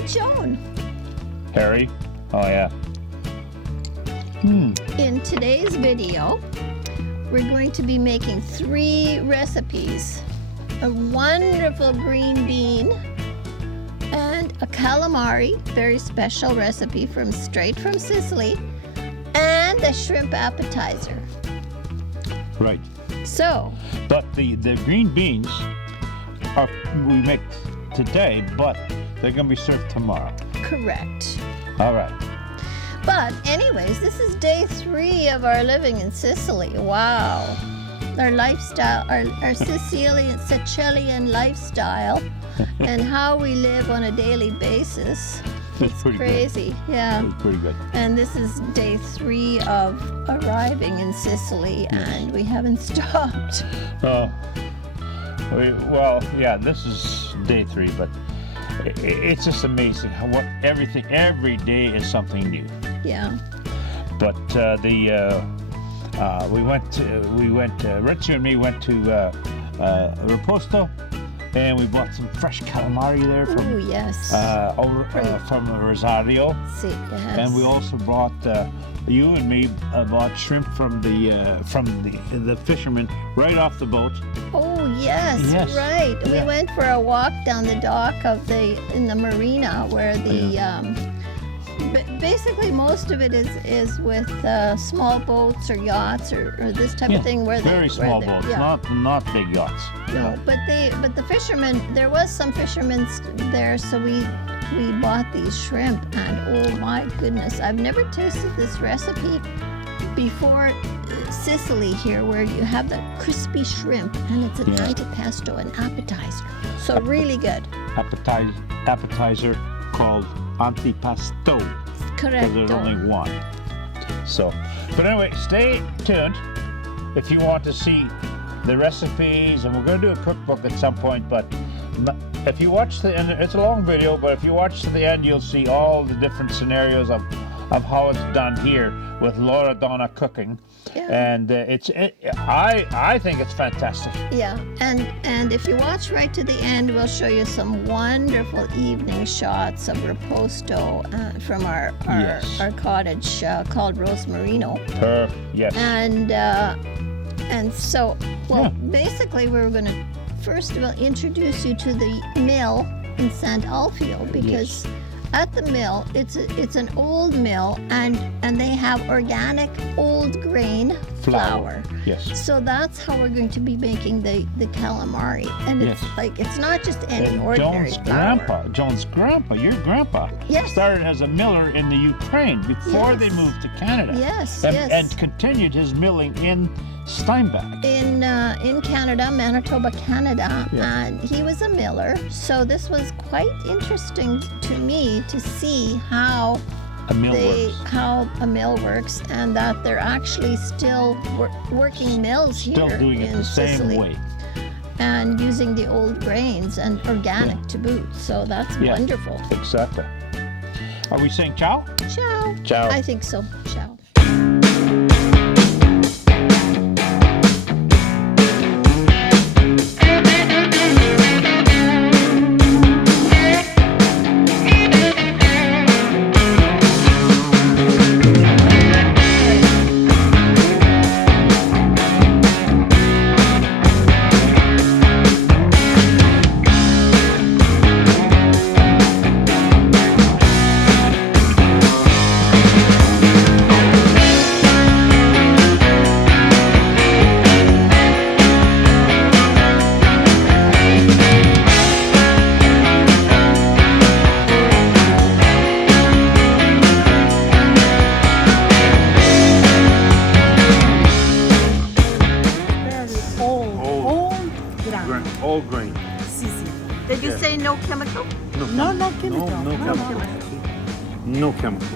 Harry Joan. Harry? Oh, yeah. In today's video, we're going to be making 3 recipes. A wonderful green bean and a calamari, very special recipe straight from Sicily, and a shrimp appetizer. Right. So, But the green beans we make today, but they're going to be served tomorrow. correct. All right. But anyways, this is day 3 of our living in Sicily. Wow. Our lifestyle, our Sicilian lifestyle, and how we live on a daily basis. It's pretty Crazy, yeah. good. It's pretty good. And this is day 3 of arriving in Sicily, and we haven't stopped. Well, yeah, this is day 3, but it's just amazing how every day is something new. Yeah. But Richie and me went to Riposto, and we bought some fresh calamari there Oh, yes. from Rosario. See, yes. And we also brought you and me bought shrimp from the fishermen right off the boat. Oh, yes, Yes. right. Yeah. We went for a walk down the dock in the marina where basically most of it is with small boats or yachts or this type of thing where very small boats, yeah. not big yachts. No, but the fishermen, there was some fishermen there, so we bought these shrimp, and oh my goodness, I've never tasted this recipe before. Sicily here, where you have the crispy shrimp, and it's an antipasto, an appetizer. So really good. Appetizer called antipasto. Correct. Because there's only one. So, but anyway, stay tuned if you want to see the recipes, and we're going to do a cookbook at some point. But if you watch and it's a long video, but if you watch to the end, you'll see all the different scenarios of how it's done here with Loredana cooking. Yeah. And I think it's fantastic. Yeah, and if you watch right to the end, we'll show you some wonderful evening shots of Riposto from our cottage called Rosmarino. Yes. And so, basically, we're going to first of all introduce you to the mill in Sant Alfio, because at the mill, it's an old mill, and they have organic old grain flour. Yes. So that's how we're going to be making the calamari, and it's not just any ordinary flour. John's grandpa, your grandpa, started as a miller in the Ukraine before they moved to Canada. Yes, and continued his milling in Steinbach. In Canada, Manitoba, Canada, and he was a miller. So this was quite interesting to me to see how a mill works, and that they're actually still working mills here still doing it in the Sicily, same way, and using the old grains and organic to boot. So that's wonderful. Exactly. Are we saying ciao? Ciao. Ciao. I think so. Ciao. All grain. Sì, sì. Did you say no chemical? No chemical. No chemicals.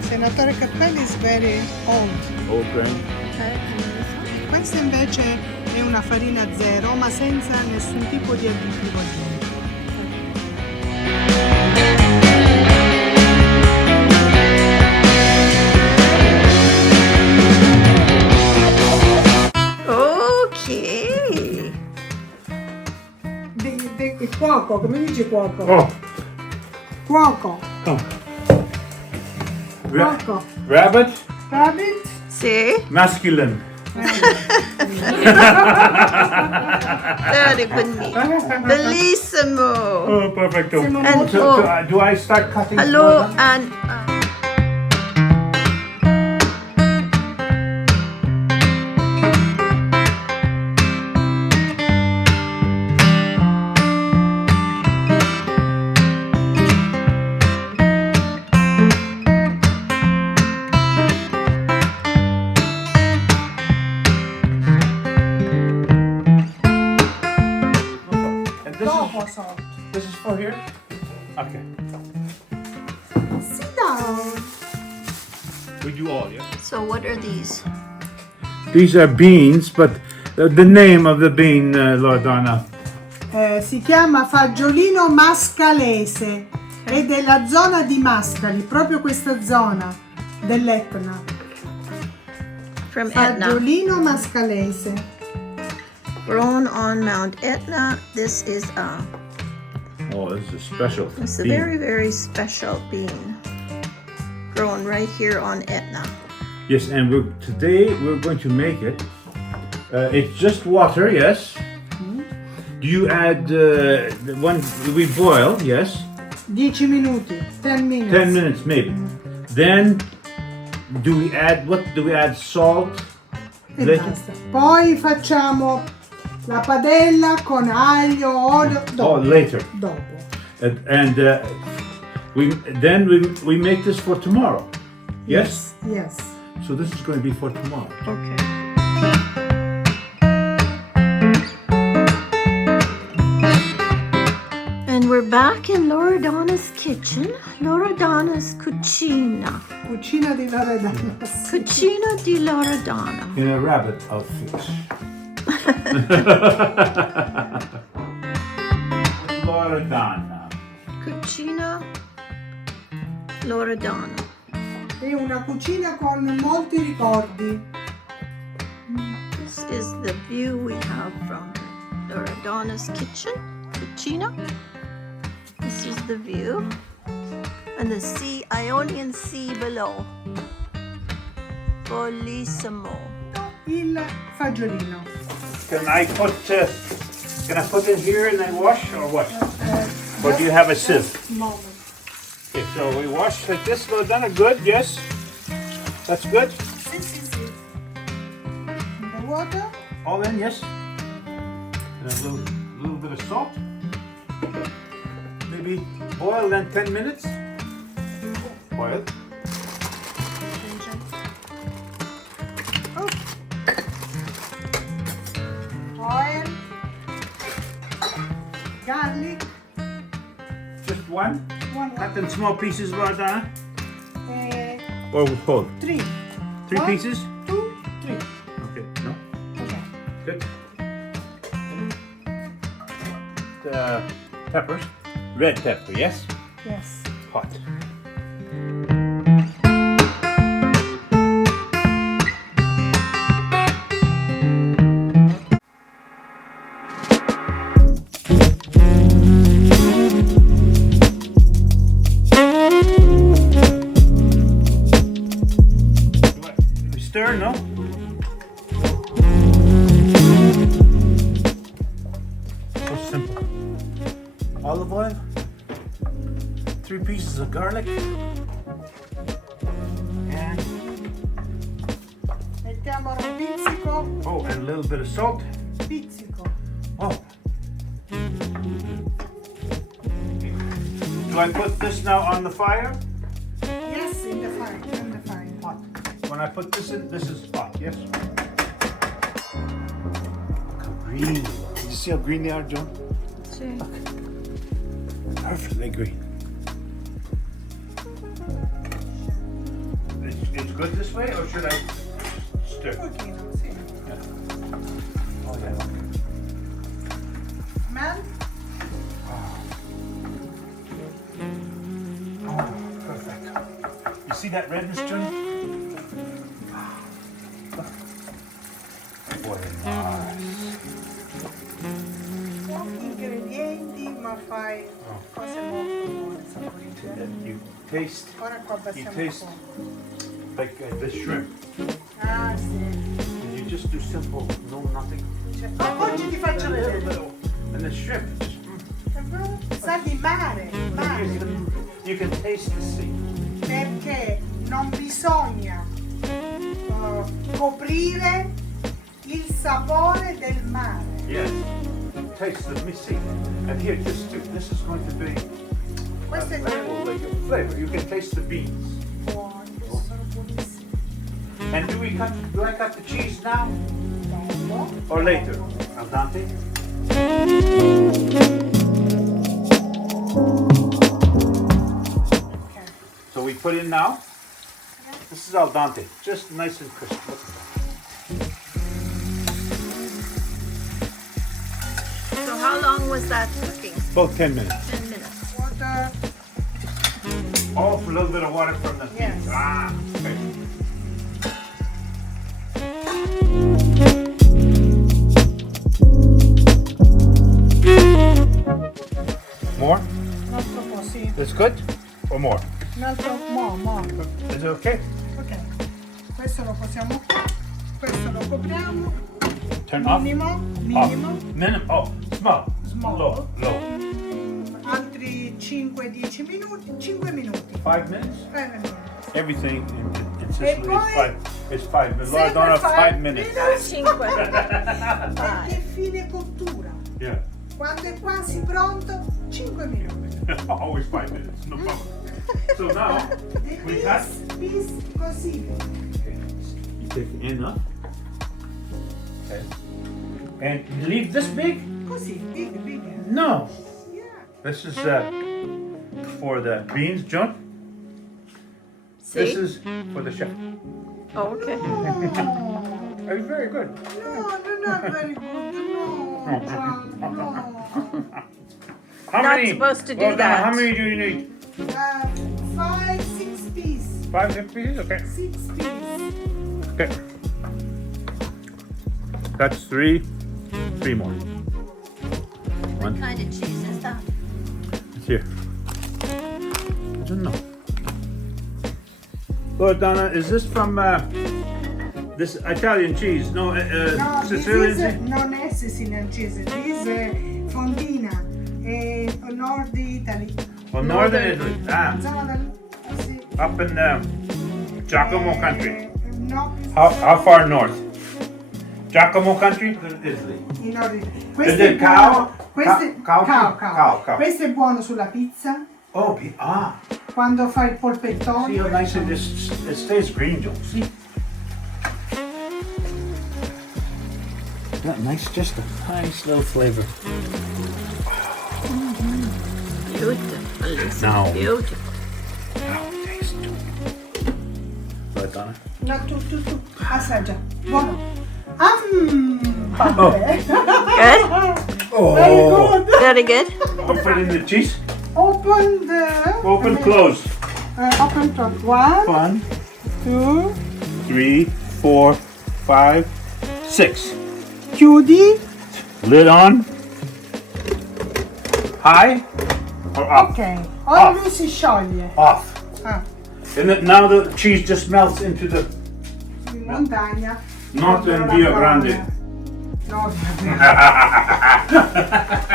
Senatore Cappelli is very old. All grain. Okay, and then this one? Questa invece è una farina zero, ma senza nessun tipo di additivo aggiunto. Okay. Qua Cuoco, come dici cuoco? Oh. Cuoco. Oh. Cuoco. Rabbit, Rabbit. Sì. masculine. Very good. Bellissimo. Oh, perfecto. Siamo And molto... oh, Do I start cutting? hello now? and And Dopo sotto. this is for here? Okay. Sit down. We do all, yeah? so what are these? These are beans, but the name of the bean, Loredana. Si chiama fagiolino mascalese. È della zona di Mascali, proprio questa zona dell'Etna. From Etna. Fagiolino mascalese. Grown on Mount Etna. This is Oh, this is special. it's a very, very special bean. Grown right here on Etna. Yes, and today we're going to make it. It's just water, yes. Do you add the one we boil? Yes. 10 minuti, 10 minutes. 10 minutes maybe. Then do we add what? Do we add salt? E later? basta. Poi facciamo la padella con aglio, olio, Oh, dopo. later. Dopo. And we make this for tomorrow. Yes. Yes. So this is going to be for tomorrow. Okay. And we're back in Loredana's kitchen. Loredana's cucina. Cucina di Loredana. Cucina di Loredana. In a rabbit outfit. Loredana. Cucina Loredana. È una cucina con molti ricordi. This is the view we have from Loredana's kitchen. Cucina. This is the view. And the sea, Ionian Sea below. Bellissimo. Il fagiolino. Can I put it here and then wash or what? Or do you have a sieve? Moment. Okay, so we wash like this, Loredana. Good, yes. That's good. Sì, sì, sì. The water. All in, yes. And a little bit of salt. Maybe boil then 10 minutes. Boil. Oil. Garlic. Just one. One. Cut in small pieces, Loredana. One. Or whole. 3. Three One, pieces? 2, 3. Okay, no? Okay. Good. Peppers. Red pepper, yes? Yes. Hot. We stir, no? So simple. Olive oil, 3 pieces of garlic, and Mettiamo un pizzico. oh, and a little bit of salt. Pizzico. Oh. Do I put this now on the fire? Yes, in the fire. In the fire. Hot. When I put this in, this is hot, yes? Look how green. You see how green they are, John? See. Perfectly green. It's good this way, or should I stir? Pochino, sì. Oh yeah. Man. Oh, perfect. You see that redness, John? Boy, nice. Pochi ingredienti, ma qua fai cose molto buone, saporite. You taste, Ora qua you abbassiamo un taste po'. like the shrimp. Ah, sì. And you just do simple, no nothing. Cioè, oggi ti faccio A little vedere. bit, and the shrimp just. È vero? Sa di mare, mare. You can taste the sea. Perché non bisogna coprire il sapore del mare. Yes. Taste the sea. And here, this is going to be Questo è flavor. You can taste the beans. buono, sono buonissimi. And do I cut the cheese now Bello. or later? Al dente? Ok. So we put in now. This is al dente, just nice and crisp. Look at that. So how long was that cooking? About 10 minutes. 10 minutes. Water. Oh, a little bit of water from the Yes. beans. Ah, okay. More? Un altro po', sì. That's good? Or more? Un altro mo. Is it okay? Ok. Questo lo possiamo. Questo lo copriamo. Turn off? Minimo. Minimum. Oh, small. Small. Low. Altri 5-10 minuti. 5 minuti. 5 minutes? 5 minuti. Everything in Sicily poi- is 5 minutes. Sempre Loredana, 5 five minutes. Cinque. Perché è fine cottura. Yeah. Quando è quasi pronto, 5 minuti. Always 5 minutes, no problem. So now, we got. Bis così. Okay. You take the end up. Okay. And leave this big? Così, big. No. Yeah. This is for the beans, John. This See? is for the chef. Oh, okay. No, It's very good. not very good. No. How Not many? supposed to do Loredana, that. How many do you need? 5, 6 pieces. 5, 6 pieces? Okay. 6 pieces. Okay. That's three more. What kind of cheese is that? It's here. I don't know. Loredana, is this from this Italian cheese? No, No, Sicilian this cheese? non è Sicilian cheese. This is fondina. Nord Italy. From Northern Italy. Ah, Zona del... sì. up in Giacomo country. No, How far north? Giacomo country? Italy. in Nord Italy. Is Questo it è buono. cow? Questo è Cow. Questo è buono sulla pizza. Oh, Quando fai il see polpettone. how nice it stays green, Joe. See? That nice, just a nice little flavor. Beautiful. Lisa. Now. Beautiful. Now taste. Loredana. No, tu. Assaggia. Buono. Oh. Good? Very good. Very good? Put it in the cheese. Open, Close. open top. 1, 1, 2. 3, 4, 5, 6. Chiudi. Lid on. High or up? Ok. Ora Off. lui si scioglie. Off. Ah, And then now the cheese just melts into the. in montagna. Not in La Via grande. Grande. No, Via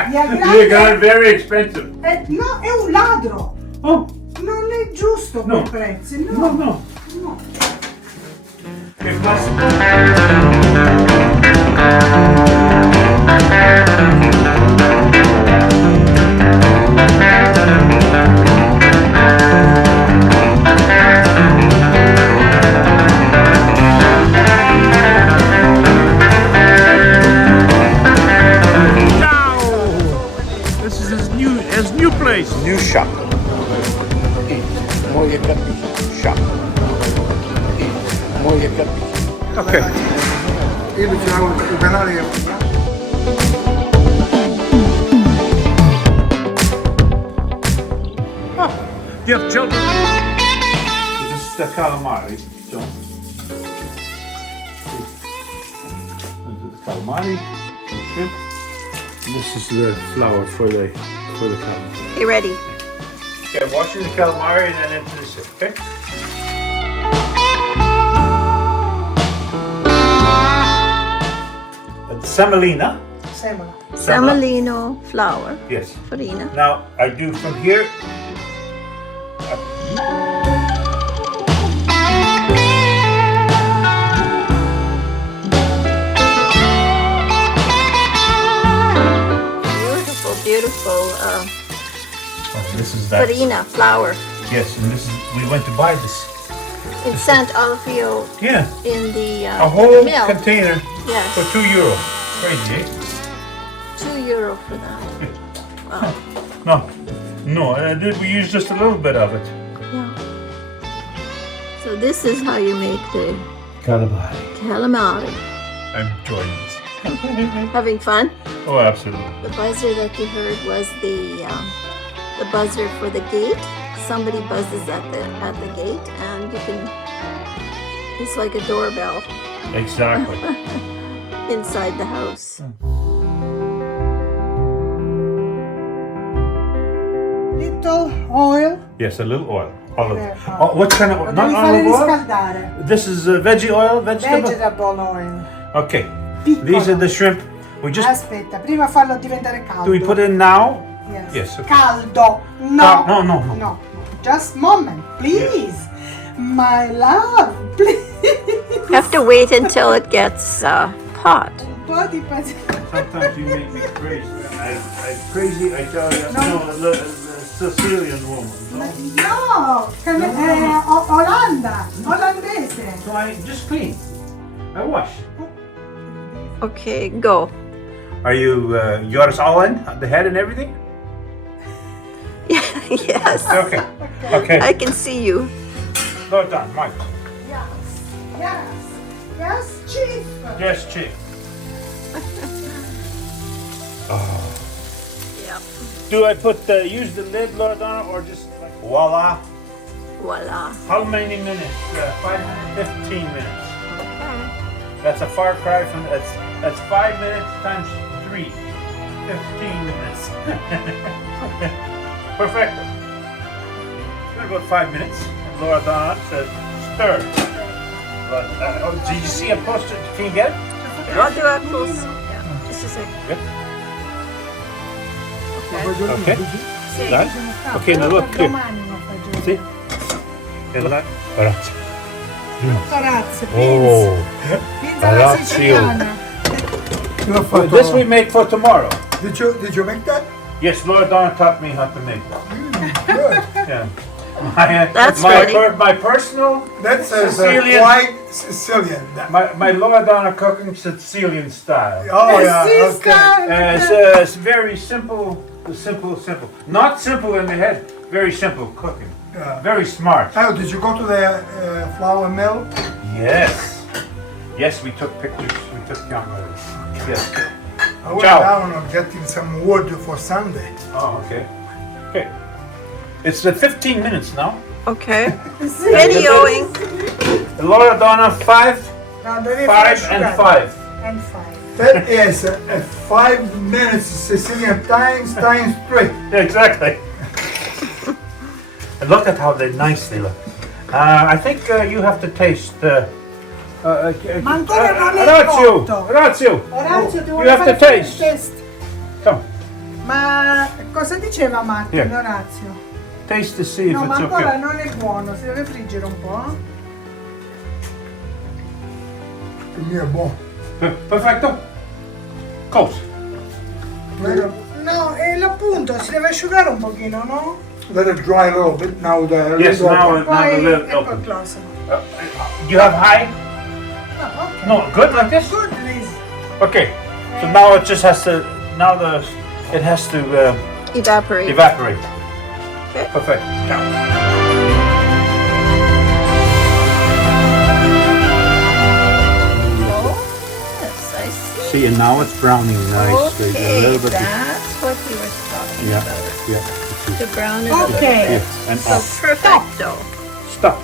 Via Grande, Grande. very expensive. No, è un ladro. Oh, Non è giusto No. quei prezzi. no. No. It must. This is his new place. New shop. Moje capito, shop. Moje capito. Okay. Io mi chiamo il canale. Do you have children? This is the calamari. So, this is the calamari, shrimp. And this is the flour for the for the calamari. Okay, ready. Okay, washing the calamari and then into the soup, okay? Semolina. Semola. Semolino flour, Yes. farina. Now I do from here. Beautiful, beautiful Oh, this is that. farina flour Yes, and this is. We went to buy this. in Sant Alfio Yeah, in the a whole mill. container Yes, for €2. Crazy, eh? €2 for that. Wow. No. We used just a little bit of it. Yeah. So this is how you make the Calamari. calamari. I'm enjoying this. Having fun? Oh, absolutely. The buzzer that you heard was the buzzer for the gate. Somebody buzzes at the gate, and you can. It's like a doorbell Exactly. inside the house. Little oil. Yes, a little oil. Olive. Yeah. Oh, what kind Lo of? devi Not fare olive oil. riscaldare. This is veggie oil, vegetable. Vegetable oil. Okay. Piccolo. These are the shrimp. We just. Aspetta, prima farlo diventare caldo. Do we put in now? Yes. Yes, okay. Caldo. No. No. No. Just moment, please. My love, please. You have to wait until it gets hot. Un po' di pazienza. Sometimes you make me crazy. I'm crazy. I tell you. No, the Sicilian woman. No, Olanda, olandese. So I just clean. I wash. Okay, go. Are you yours all in the head and everything? Yes. Okay. Okay. I can see you. Go down, Mike. Yes, chief. Yes, chief. Yeah. Do I put use the lid, Loredana, or just like, voila? Voila. How many minutes? 15 minutes. That's a far cry from that's 5 minutes times 3. 15 minutes. Perfecto. It's been about 5 minutes. And Loredana says stir. But did you see a poster? Can you get it? I'll do it close. Yeah. Just a second. Good. Okay. Okay. Done? Okay, now look here. See? And that. Grazie. Grazie, Oh. Pizza alla siciliana. This we make for tomorrow. Did you make that? Yes, Loredana taught me how to make that. Good. Yeah. That's my, funny. my personal That says Sicilian. quite Sicilian. My Loredana cooking Sicilian style. Oh yeah. Okay. Sister. It's very simple. Simple. Not simple in the head. Very simple cooking. Yeah. Very smart. Oh, did you go to the flour mill? Yes. Yes, we took pictures. We took cameras. Yes. I went Ciao. down on getting some wood for Sunday. Oh, okay. Okay. It's 15 minutes now. Okay. Videoing. Loredana 5, No, devi 5, fare and asciugare. 5. And 5. That is 5 minutes Sicilian times 3. Exactly. And look at how nice they look. I think you have to taste. Ma ancora non è Orazio, cotto. Orazio, Orazio, ti you vuole have fare to il taste. test. Come, Ma cosa diceva Martin, Here. Orazio? taste to see if No, ma it's ancora okay. non è buono, si deve friggere un po'. Il mio è buono. Perfetto. Close. No, è l'appunto, si deve asciugare un pochino, no? Let it dry a little bit. Now the Yes, lid now, open. now the Poi lid ecco open. close. You have high? Ah, ok. No, good like this. Good, please. Okay. So now it just has to. Now it has to Evaporate. evaporate. Okay. Perfect. Ciao. Oh, yes, I see. See, and now it's browning nice. Okay, that's what you were talking Yeah, about. yeah. To brown it up. Ok, Yes, and So off. perfecto. Stop.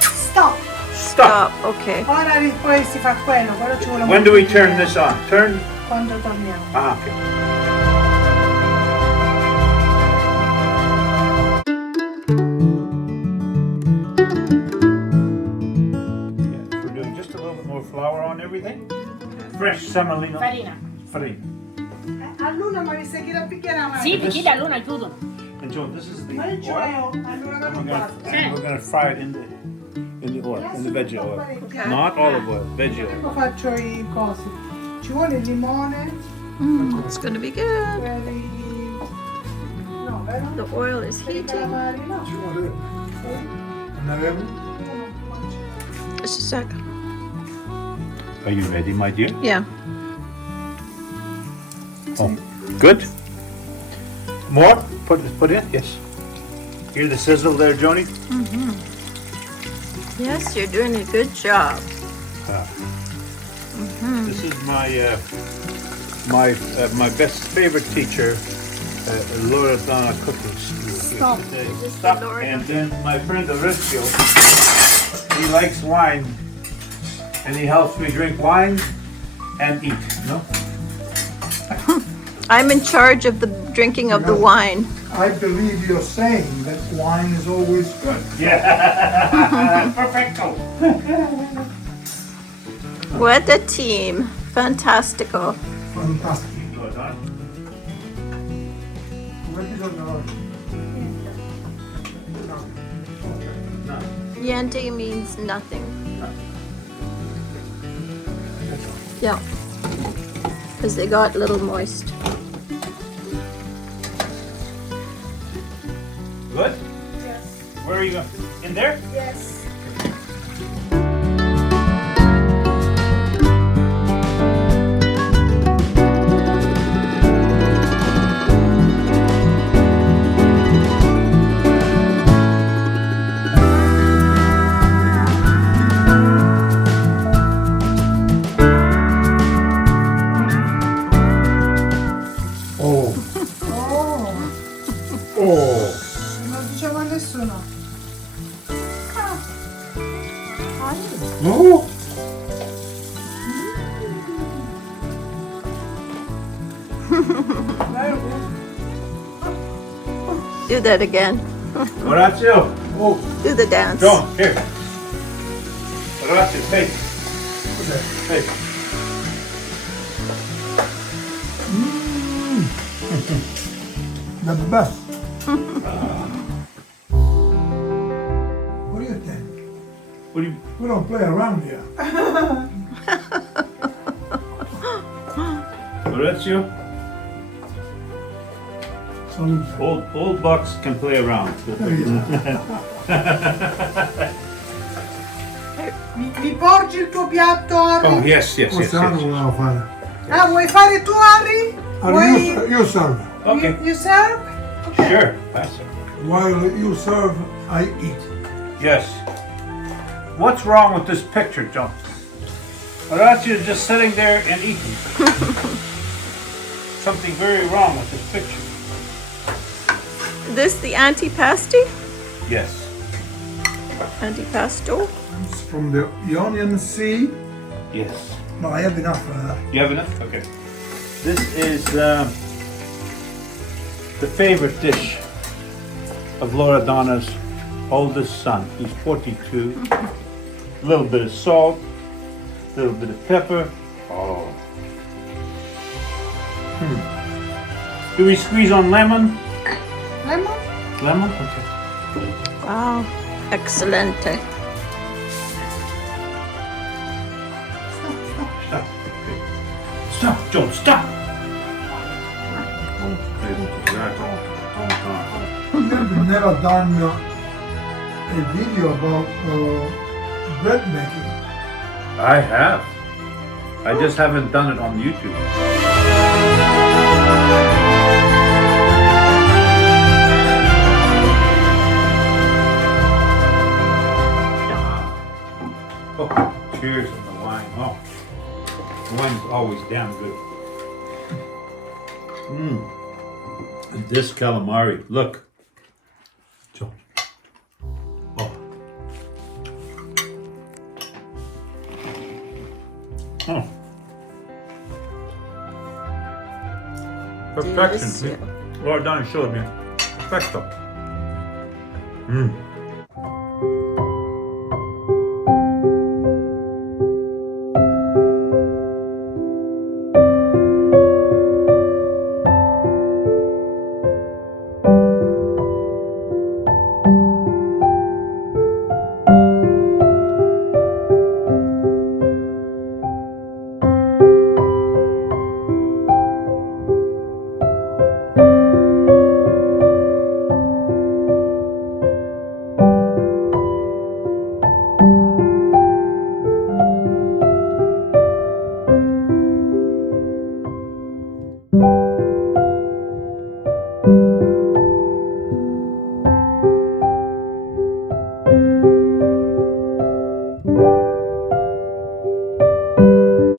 stop. Stop. Okay. Ora poi si fa quello ci vuole un When po' do we di- turn this on? Turn. Quando torniamo. Ah, okay. put more flour on everything. Fresh semolina. Farina. Farina. Allora ma mi sai che la picchiera mai? Sì, perché da luna chiudono. And Joe, this is the Ma il oil. gioio, allora And non we're gonna, basta. and we're gonna fry it in the oil, in the veggie oil. Not olive oil, veggie oil. Ecco faccio i cosi. Ci vuole il limone It's going to be good. per i... No, vero? The oil is Per i heating. calamari, no. Ci vuole. Non avevo? Just a sec. Are you ready, my dear? Yeah. Oh, good. More? Put in? Yes. Hear the sizzle there, Joni? Yes, you're doing a good job. This is my best favorite teacher, Loredana cooking school. Stop. Stop. And then my friend Alfio, he likes wine, and he helps me drink wine and eat. No? I'm in charge of the drinking of the wine. I believe you're saying that wine is always good. Yeah. Perfecto. What a team. Fantastico. Fantastic. Good, huh? Come ti sono? No. Niente means nothing. Yeah. Because they got a little moist. Good? Yes. Where are you going? In there? Yes. Oh. Oh, Oh. non diceva nessuno. No. Do that again. Orazio. Oh, Do the dance. John, here. Orazio, take. Take. The best. What do you think? What do you... We don't play around here. Orazio? Salute. Old bucks can play around. Mi porgi il tuo piatto, Harry? Oh, yes, yes, yes, Possiamo yes. volevo fare. Ah, vuoi fare tu, Harry? Allora, you serve. Okay, You serve? Okay. sure. Pass it. While you serve, I eat. Yes. What's wrong with this picture, John? Orazio is just sitting there and eating. Something very wrong with this picture. This the antipasti? Yes. Antipasto? It's from the Ionian Sea. Yes. No, I have enough for that. You have enough? Okay. This is the favorite dish of Loredana's oldest son. He's 42. A little bit of salt, a little bit of pepper. Oh. Do we squeeze on lemon? Lemon? Lemon? Okay. Wow. Excelente. Stop. Stop, Joe, stop! We've never done a video about bread making. I have. I just haven't done it on YouTube. Oh, cheers on the wine. Oh, the wine's always damn good. And this calamari, look. So, oh. Oh. Perfection. Delizio. Loredana showed me. Perfecto.